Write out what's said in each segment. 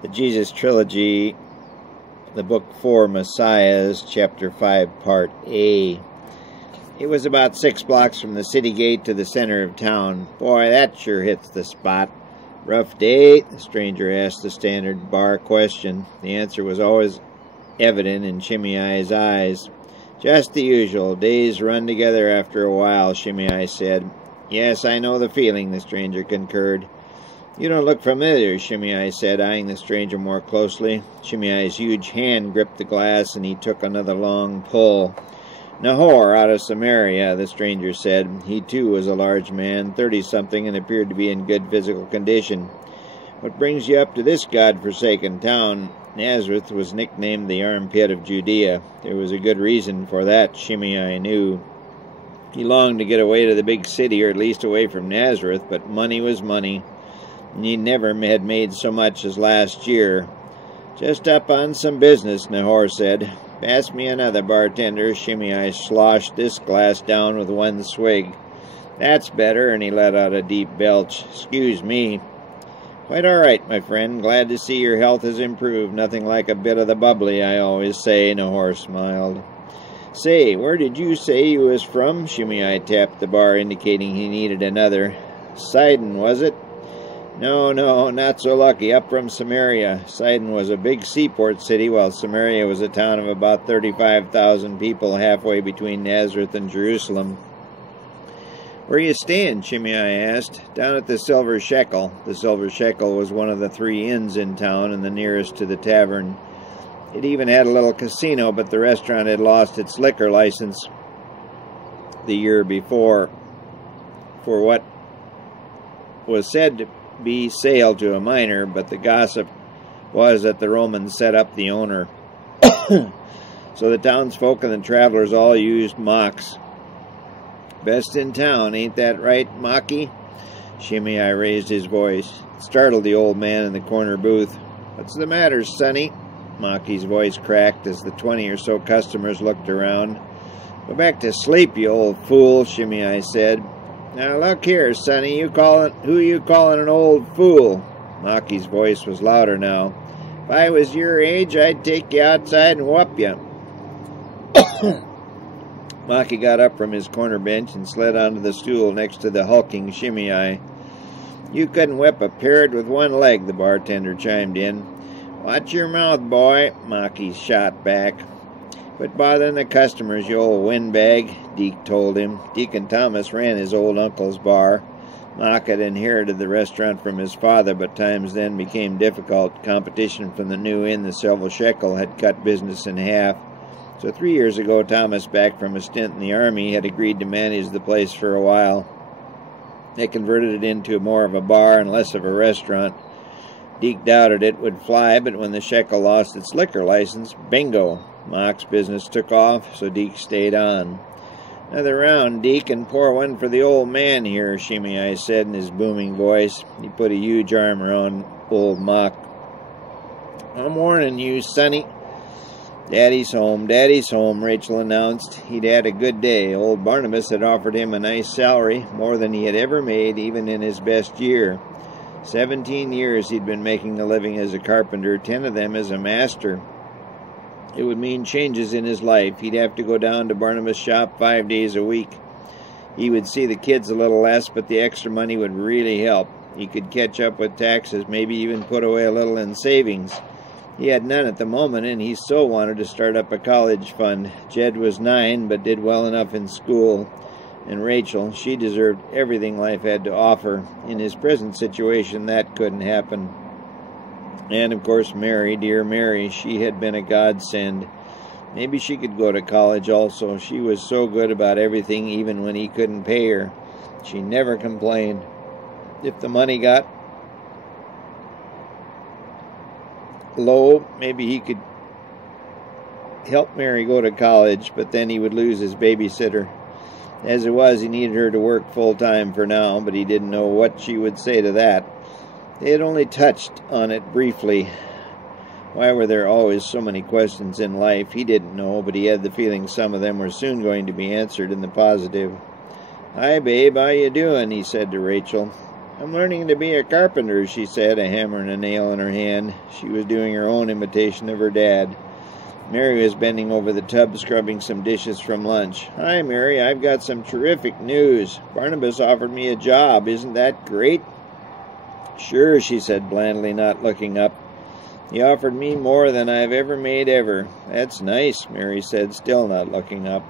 The Jesus Trilogy, the Book 4 Messiahs, Chapter 5, Part A. It was about 6 blocks from the city gate to the center of town. Boy, that sure hits the spot. Rough day? The stranger asked the standard bar question. The answer was always evident in Shimei's eyes. Just the usual. Days run together after a while, Shimei said. Yes, I know the feeling, the stranger concurred. You don't look familiar, Shimei said, eyeing the stranger more closely. Shimei's huge hand gripped the glass, and he took another long pull. Nahor, out of Samaria, the stranger said. He, too, was a large man, 30-something, and appeared to be in good physical condition. What brings you up to this God-forsaken town? Nazareth was nicknamed the armpit of Judea. There was a good reason for that, Shimei knew. He longed to get away to the big city, or at least away from Nazareth, but money was money. And he never had made so much as last year. Just up on some business, Nahor said. Pass me another, bartender. Shimei sloshed this glass down with one swig. That's better, and he let out a deep belch. Excuse me. Quite all right, my friend. Glad to see your health has improved. Nothing like a bit of the bubbly, I always say, Nahor smiled. Say, where did you say you was from? Shimei tapped the bar, indicating he needed another. Sidon, was it? No, not so lucky. Up from Samaria. Sidon was a big seaport city, while Samaria was a town of about 35,000 people halfway between Nazareth and Jerusalem. Where you staying? Shimei asked. Down at the Silver Shekel. The Silver Shekel was one of the 3 inns in town and the nearest to the tavern. It even had a little casino, but the restaurant had lost its liquor license the year before for what was said to be sale to a minor, but the gossip was that the Romans set up the owner. So the townsfolk and the travelers all used mocks. Best in town, ain't that right, Maki? Shimei raised his voice. It startled the old man in the corner booth. What's the matter, sonny? Maki's voice cracked as the 20 or so customers looked around. Go back to sleep, you old fool, Shimei said. Now look here, sonny, who you calling an old fool? Maki's voice was louder now. If I was your age, I'd take you outside and whoop you. Maki got up from his corner bench and slid onto the stool next to the hulking Shimei. You couldn't whip a parrot with one leg, the bartender chimed in. Watch your mouth, boy, Maki shot back. Quit bothering the customers, you old windbag, Deke told him. Deacon Thomas ran his old uncle's bar. Mock had inherited the restaurant from his father, but times then became difficult. Competition from the new inn, the Silver Shekel, had cut business in half. So 3 years ago, Thomas, back from a stint in the army, had agreed to manage the place for a while. They converted it into more of a bar and less of a restaurant. Deke doubted it would fly, but when the Shekel lost its liquor license, bingo! Mock's business took off, so Deke stayed on. Another round, Deke, and pour one for the old man here, Shimei said in his booming voice. He put a huge arm around old Mock. I'm warning you, sonny. Daddy's home, Rachel announced. He'd had a good day. Old Barnabas had offered him a nice salary, more than he had ever made, even in his best year. 17 years he'd been making a living as a carpenter, 10 of them as a master. It would mean changes in his life. He'd have to go down to Barnabas' shop 5 days a week. He would see the kids a little less, but the extra money would really help. He could catch up with taxes, maybe even put away a little in savings. He had none at the moment, and he so wanted to start up a college fund. Jed was 9, but did well enough in school. And Rachel, she deserved everything life had to offer. In his present situation, that couldn't happen. And, of course, Mary, dear Mary, she had been a godsend. Maybe she could go to college also. She was so good about everything, even when he couldn't pay her. She never complained. If the money got low, maybe he could help Mary go to college, but then he would lose his babysitter. As it was, he needed her to work full-time for now, but he didn't know what she would say to that. They had only touched on it briefly. Why were there always so many questions in life? He didn't know, but he had the feeling some of them were soon going to be answered in the positive. Hi, babe, how you doing? He said to Rachel. I'm learning to be a carpenter, she said, a hammer and a nail in her hand. She was doing her own imitation of her dad. Mary was bending over the tub, scrubbing some dishes from lunch. Hi, Mary, I've got some terrific news. Barnabas offered me a job. Isn't that great? Sure, she said blandly, not looking up. He offered me more than I've ever made ever. That's nice, Mary said, still not looking up.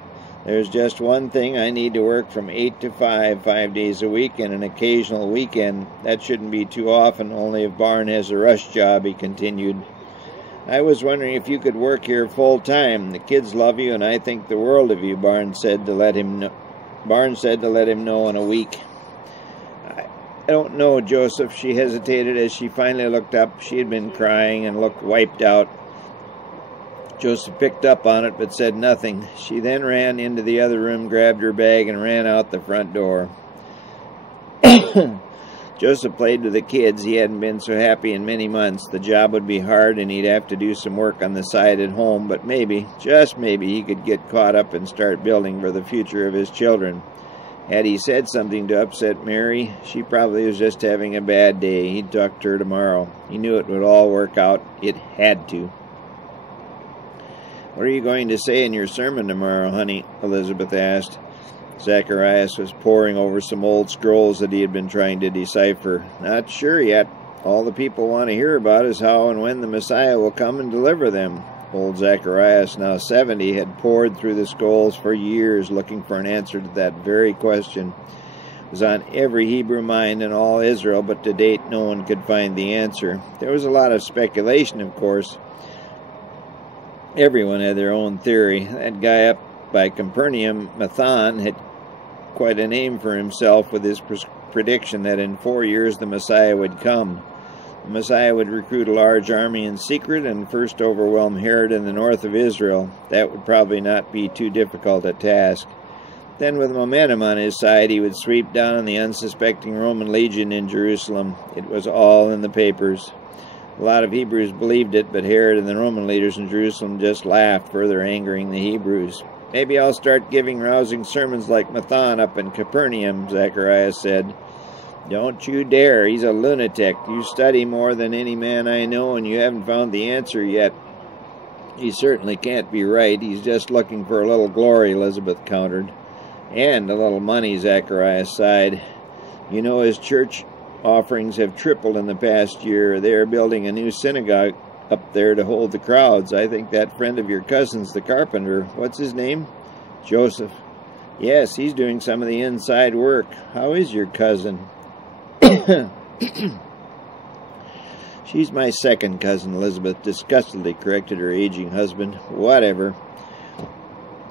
There's just one thing. I need to work from 8 to 5, 5 days a week, and an occasional weekend. That shouldn't be too often, only if Barn has a rush job, he continued. I was wondering if you could work here full time. The kids love you, and I think the world of you, Barn said to let him know in a week. I don't know, Joseph, she hesitated as she finally looked up. She had been crying and looked wiped out. Joseph picked up on it but said nothing. She then ran into the other room, grabbed her bag, and ran out the front door. Joseph played with the kids. He hadn't been so happy in many months. The job would be hard and he'd have to do some work on the side at home, but maybe, just maybe, he could get caught up and start building for the future of his children. Had he said something to upset Mary, she probably was just having a bad day. He'd talk to her tomorrow. He knew it would all work out. It had to. What are you going to say in your sermon tomorrow, honey? Elizabeth asked. Zacharias was poring over some old scrolls that he had been trying to decipher. Not sure yet. All the people want to hear about is how and when the Messiah will come and deliver them. Old Zacharias, now 70, had pored through the scrolls for years looking for an answer to that very question. It was on every Hebrew mind in all Israel, but to date no one could find the answer. There was a lot of speculation, of course. Everyone had their own theory. That guy up by Capernaum, Mathan, had quite a name for himself with his prediction that in 4 years the Messiah would come. The Messiah would recruit a large army in secret and first overwhelm Herod in the north of Israel. That would probably not be too difficult a task. Then with momentum on his side, he would sweep down on the unsuspecting Roman legion in Jerusalem. It was all in the papers. A lot of Hebrews believed it, but Herod and the Roman leaders in Jerusalem just laughed, further angering the Hebrews. Maybe I'll start giving rousing sermons like Mathan up in Capernaum, Zacharias said. Don't you dare. He's a lunatic. You study more than any man I know, and you haven't found the answer yet. He certainly can't be right. He's just looking for a little glory, Elizabeth countered. And a little money, Zacharias sighed. You know, his church offerings have tripled in the past year. They are building a new synagogue up there to hold the crowds. I think that friend of your cousin's the carpenter. What's his name? Joseph. Yes, he's doing some of the inside work. How is your cousin? She's my second cousin, Elizabeth disgustedly corrected her aging husband. Whatever.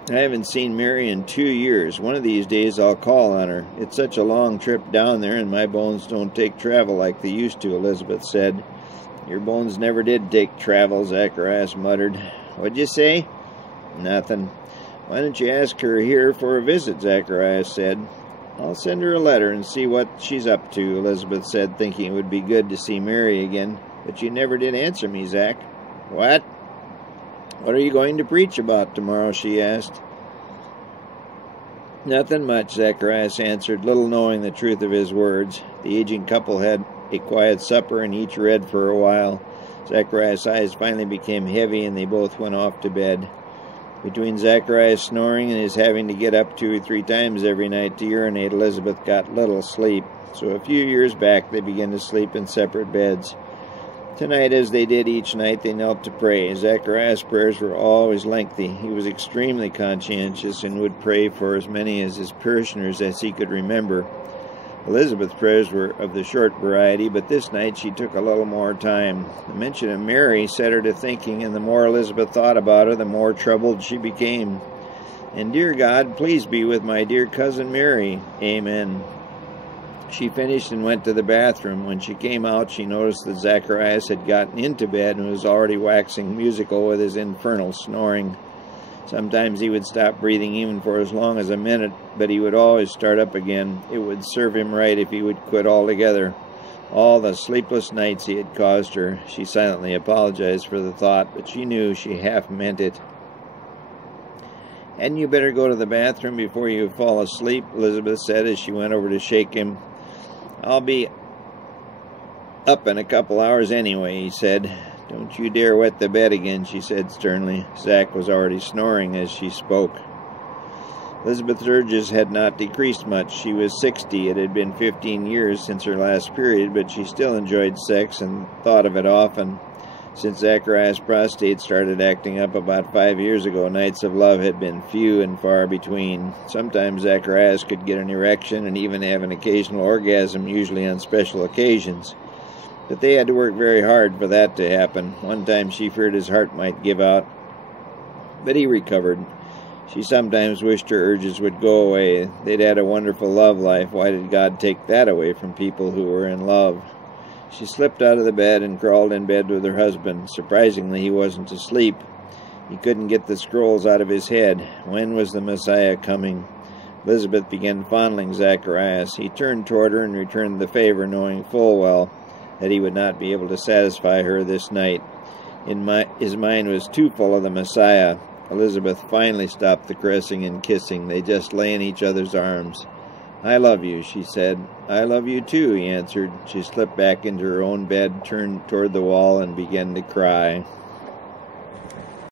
I haven't seen Mary in 2 years. One of these days I'll call on her. It's such a long trip down there, and my bones don't take travel like they used to, Elizabeth said. Your bones never did take travel, Zacharias muttered. What'd you say? Nothing. Why don't you ask her here for a visit, Zacharias said. I'll send her a letter and see what she's up to, Elizabeth said, thinking it would be good to see Mary again. But you never did answer me, Zach. What? What are you going to preach about tomorrow, she asked. Nothing much, Zacharias answered, little knowing the truth of his words. The aging couple had a quiet supper and each read for a while. Zacharias' eyes finally became heavy and they both went off to bed. Between Zacharias snoring and his having to get up 2 or 3 times every night to urinate, Elizabeth got little sleep. So a few years back they began to sleep in separate beds. Tonight, as they did each night, they knelt to pray. Zacharias' prayers were always lengthy. He was extremely conscientious and would pray for as many of his parishioners as he could remember. Elizabeth's prayers were of the short variety, but this night she took a little more time. The mention of Mary set her to thinking, and the more Elizabeth thought about her, the more troubled she became. And dear God, please be with my dear cousin Mary. Amen. She finished and went to the bathroom. When she came out, she noticed that Zacharias had gotten into bed and was already waxing musical with his infernal snoring. Sometimes he would stop breathing even for as long as a minute, but he would always start up again. It would serve him right if he would quit altogether. All the sleepless nights he had caused her. She silently apologized for the thought, but she knew she half meant it. Hadn't you better go to the bathroom before you fall asleep? Elizabeth said as she went over to shake him. I'll be up in a couple hours anyway, he said. Don't you dare wet the bed again, she said sternly. Zach was already snoring as she spoke. Elizabeth's urges had not decreased much. She was 60. It had been 15 years since her last period, but she still enjoyed sex and thought of it often. Since Zachariah's prostate started acting up about 5 years ago, nights of love had been few and far between. Sometimes Zacharias could get an erection and even have an occasional orgasm, usually on special occasions. But they had to work very hard for that to happen. One time she feared his heart might give out, but he recovered. She sometimes wished her urges would go away. They'd had a wonderful love life. Why did God take that away from people who were in love? She slipped out of the bed and crawled in bed with her husband. Surprisingly, he wasn't asleep. He couldn't get the scrolls out of his head. When was the Messiah coming? Elizabeth began fondling Zacharias. He turned toward her and returned the favor, knowing full well that he would not be able to satisfy her this night. His mind was too full of the Messiah. Elizabeth finally stopped the caressing and kissing. They just lay in each other's arms. I love you, she said. I love you too, he answered. She slipped back into her own bed, turned toward the wall, and began to cry.